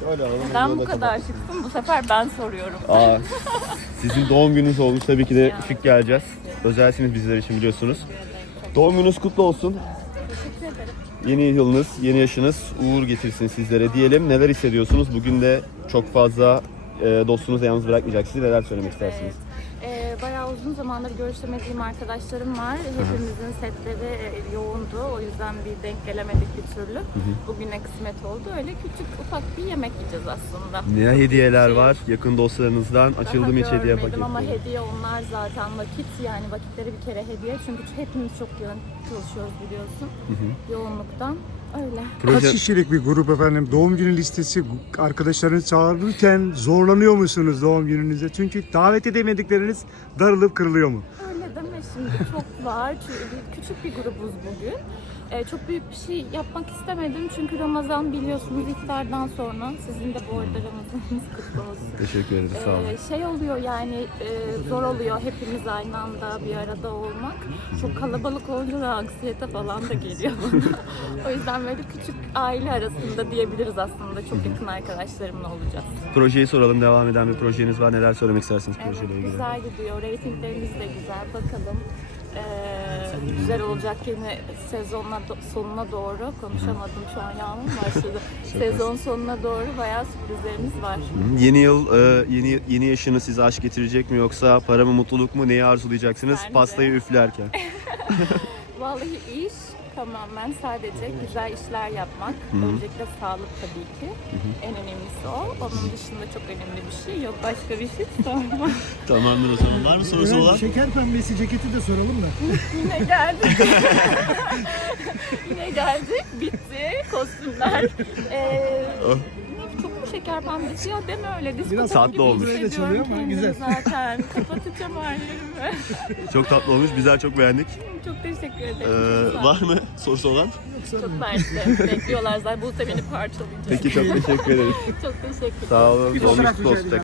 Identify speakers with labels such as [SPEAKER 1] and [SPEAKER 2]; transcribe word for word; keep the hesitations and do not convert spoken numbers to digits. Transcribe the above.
[SPEAKER 1] Öyle alalım.
[SPEAKER 2] Ben bu kadar şıksın. Bu sefer ben soruyorum.
[SPEAKER 1] Aa, sizin doğum gününüz olmuş. Tabii ki de şık geleceğiz. Özelsiniz bizler için biliyorsunuz. Doğum gününüz kutlu olsun.
[SPEAKER 2] Teşekkür ederim.
[SPEAKER 1] Yeni yılınız, yeni yaşınız uğur getirsin sizlere diyelim. Neler hissediyorsunuz? Bugün de çok fazla e, dostunuzu yalnız bırakmayacak. Siz neler söylemek istersiniz?
[SPEAKER 2] Ee, bayağı uzun zamandır görüşemediğim arkadaşlarım var. Hepimizin setleri e, yoğundu. O yüzden bir denk gelemedik bir türlü. Bugüne kısmet oldu. Öyle küçük ufak bir yemek yiyeceğiz aslında.
[SPEAKER 1] Ne hediyeler
[SPEAKER 2] şey
[SPEAKER 1] var? Yakın dostlarınızdan açıldı mı hiç hediye
[SPEAKER 2] görmedim
[SPEAKER 1] paketi?
[SPEAKER 2] ama hediye onlar zaten vakit. Yani vakitleri bir kere hediye. Çünkü hepimiz çok yoğun çalışıyoruz biliyorsun. Yoğunluktan. Öyle.
[SPEAKER 1] Proje...
[SPEAKER 3] Kaç kişilik bir grup efendim? Doğum günü listesi arkadaşlarınızı çağırırken zorlanıyor musunuz doğum gününüze? Çünkü davet edemedikleriniz darılıp kırılıyor mu?
[SPEAKER 2] Öyle deme şimdi, çok var. Çünkü küçük bir grubuz bugün. Ee, çok büyük bir şey yapmak istemedim çünkü Ramazan biliyorsunuz iftardan sonra. Sizin de bu arada Ramazanınız kutlu olsun.
[SPEAKER 1] Teşekkür ederim, sağ olun.
[SPEAKER 2] Ee, şey oluyor yani e, zor oluyor hepimiz aynı anda bir arada olmak. Çok kalabalık olunca da anksiyete falan da geliyor bana. O yüzden böyle küçük aile arasında diyebiliriz aslında. Çok yakın arkadaşlarımla olacağız.
[SPEAKER 1] Projeyi soralım. Devam eden bir projeniz var. Neler söylemek istersiniz
[SPEAKER 2] Evet,
[SPEAKER 1] projeyle ilgili?
[SPEAKER 2] güzel gidiyor. Reytinglerimiz de güzel. Bakalım. Ee, güzel olacak yine sezonla sonuna doğru. Konuşamadım şu an, yağmur başladı. Sezon sonuna doğru bayağı sürprizlerimiz var.
[SPEAKER 1] Yeni yıl, e, yeni yeni yaşını size aşk getirecek mi yoksa para mı, mutluluk mu? Neyi arzulayacaksınız
[SPEAKER 2] Bence.
[SPEAKER 1] pastayı üflerken?
[SPEAKER 2] Vallahi iş tamamen sadece güzel işler yapmak. Öncelikle sağlık tabii ki. En önemlisi o. Onun dışında çok önemli bir şey yok. Başka bir şey sorma.
[SPEAKER 1] Tamamdır o zaman. Var mı sorusu olan?
[SPEAKER 3] Şeker pembesi ceketi de soralım da.
[SPEAKER 2] Yine geldik. Yine geldik. Bitti. Kostümler. Ee, çok şeker pembesi ya deme öyle. Disko
[SPEAKER 3] Biraz
[SPEAKER 2] topu
[SPEAKER 1] tatlı
[SPEAKER 2] gibi
[SPEAKER 1] olmuş.
[SPEAKER 2] hissediyorum
[SPEAKER 3] Çalıyor ama
[SPEAKER 2] kendimi
[SPEAKER 3] güzel.
[SPEAKER 2] Zaten. Kapatacağım hallerimi.
[SPEAKER 1] Çok tatlı olmuş. Bizler çok beğendik.
[SPEAKER 2] Çok teşekkür ederim.
[SPEAKER 1] Ee,
[SPEAKER 2] Çok sağ ol.
[SPEAKER 1] var mı sorusu olan?
[SPEAKER 2] Çok mersi. Bekliyorlar zaten. Bu beni parçalayacak.
[SPEAKER 1] Peki çok teşekkür ederiz.
[SPEAKER 2] Çok teşekkür ederim.
[SPEAKER 1] Sağ olun.
[SPEAKER 3] Bir
[SPEAKER 1] Doğum
[SPEAKER 3] fotoğraf
[SPEAKER 1] gününüz kutlu
[SPEAKER 3] rica
[SPEAKER 1] olsun.